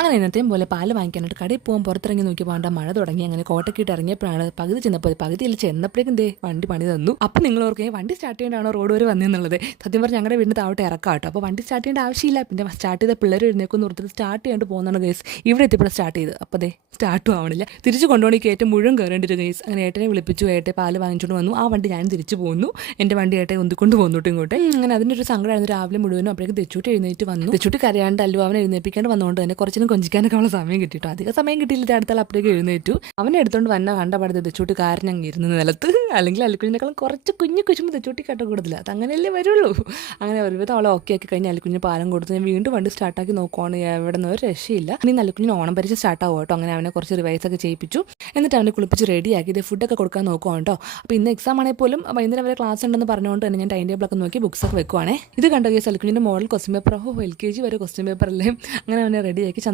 അങ്ങനെ ഇന്നത്തെയും പോലെ പാല് വാങ്ങിക്കാനായിട്ട് കടയിൽ പോകാൻ പുറത്തിറങ്ങി നോക്കി പോകേണ്ട മഴ തുടങ്ങി. അങ്ങനെ കോട്ടക്കിട്ട് ഇറങ്ങിയപ്പോഴാണ് പകുതി ചെന്നപ്പോൾ പകുതിയിൽ ചെന്നപ്പോഴേക്കും വണ്ടി പണി തന്നു. അപ്പം നിങ്ങൾ ഓർക്കുക വണ്ടി സ്റ്റാർട്ട് ചെയ്യേണ്ടാണോ റോഡ് വരെ വന്നെന്നുള്ളത്. സത്യം പറഞ്ഞാൽ ഞങ്ങളുടെ വീടിന് താവട്ടെ ഇറക്കാം കേട്ടോ. അപ്പോൾ വണ്ടി സ്റ്റാർട്ട് ചെയ്യേണ്ട ആവശ്യമില്ല. പിന്നെ സ്റ്റാർട്ട് ചെയ്ത പിള്ളേർ എഴുന്നേക്കൊന്ന് ഓർത്തിട്ട് സ്റ്റാർട്ട് ചെയ്യാണ്ട് പോകുന്നതാണ് ഗൈസ്. ഇവിടെ എത്തിയപ്പോൾ സ്റ്റാർട്ട് ചെയ്ത് അപ്പോൾ സ്റ്റാർട്ടും ആവണില്ല. തിരിച്ച് കൊണ്ടുപോകണമെങ്കിൽ കയറ്റം മുഴുവൻ കയറേണ്ടി വരും ഗൈസ്. അങ്ങനെ ഏട്ടനെ വിളിപ്പിച്ചു. ഏട്ടെ പാല് വാങ്ങിച്ചുകൊണ്ട് വന്നു. ആ വണ്ടി ഞാൻ തിരിച്ചു പോകുന്നു. എൻ്റെ വണ്ടി ഏട്ടെ ഒന്നിക്കൊണ്ട് പോകുന്നുട്ട് ഇങ്ങോട്ട്. അങ്ങനെ അതിൻ്റെ ഒരു സങ്കടമായിരുന്നു രാവിലെ മുഴുവനും. അപ്പോഴേക്കും തെച്ചൂട്ടി എഴുന്നേറ്റ് വന്നു. തെച്ചൂട്ടി കരയാണ്ട് അല്ലു അവനെ എഴുന്നേപ്പിക്കാണ്ട് വന്നുകൊണ്ട് തന്നെ കുറച്ചിനും കൊഞ്ചിക്കാനൊക്കെ അവളെ സമയം കിട്ടിയിട്ടോ. അധികം സമയം കിട്ടിയില്ല. അടുത്താൾ അപ്പോഴേക്ക് എഴുന്നേറ്റു. അവനെ എടുത്തുകൊണ്ട് വന്ന കണ്ടപാടത്ത് തെച്ചൂട്ടി കാരണം അങ്ങ് ഇരുന്ന് നിലത്ത്. അല്ലെങ്കിൽ അല്ലുക്കുഞ്ഞിനേക്കാളും കുറച്ച് കുഞ്ഞു കുശുമ്പോൾ തെച്ചൂട്ടി കട്ട കൂടുതല. അത് അങ്ങനെയല്ലേ വരുള്ളൂ. അങ്ങനെ ഒരുവിധം അവളെ ഓക്കെ ആക്കി കഴിഞ്ഞ് അല്ലുക്കുഞ്ഞിന് പാലം കൊടുത്ത് ഞാൻ വീണ്ടും വണ്ടി സ്റ്റാർട്ടാക്കി നോക്കുവാണ്. എവിടെ നിന്ന് ഒരു രക്ഷയില്ല. ഇനി അല്ലുക്കുഞ്ഞിന് ഓണം പരിച്ച് സ്റ്റാർട്ടാവും കേട്ടോ. അങ്ങനെ അവനെ കുറച്ച് റിവൈസൊക്കെ ചെയ്യിപ്പിച്ചു. എന്നിട്ട് അവനെ കുളിപ്പിച്ച് റെഡിയാക്കി ഇത് ഫുഡൊക്കെ കൊടുക്കാൻ നോക്കുവാണ് കേട്ടോ. അപ്പോൾ ഇന്ന് എക്സാം ആണെങ്കിൽ പോലും വൈകുന്നേരം വരെ ക്ലാസ് ഉണ്ടെന്ന് പറഞ്ഞുകൊണ്ട് തന്നെ ഞാൻ ടൈം ടേബിളൊക്കെ നോക്കി ബുക്സൊക്കെ വെക്കുവാണേ. ഇത് കണ്ടോ കേസ് അല്ലുക്കുഞ്ഞിൻ്റെ മോഡൽ ക്വസ്റ്റ്യൻ പേപ്പർ. LKG വരെ ക്വസ്റ്റ്യൻ പേപ്പർ അല്ലേ. അങ്ങനെ അവനെ റെഡിയാക്കി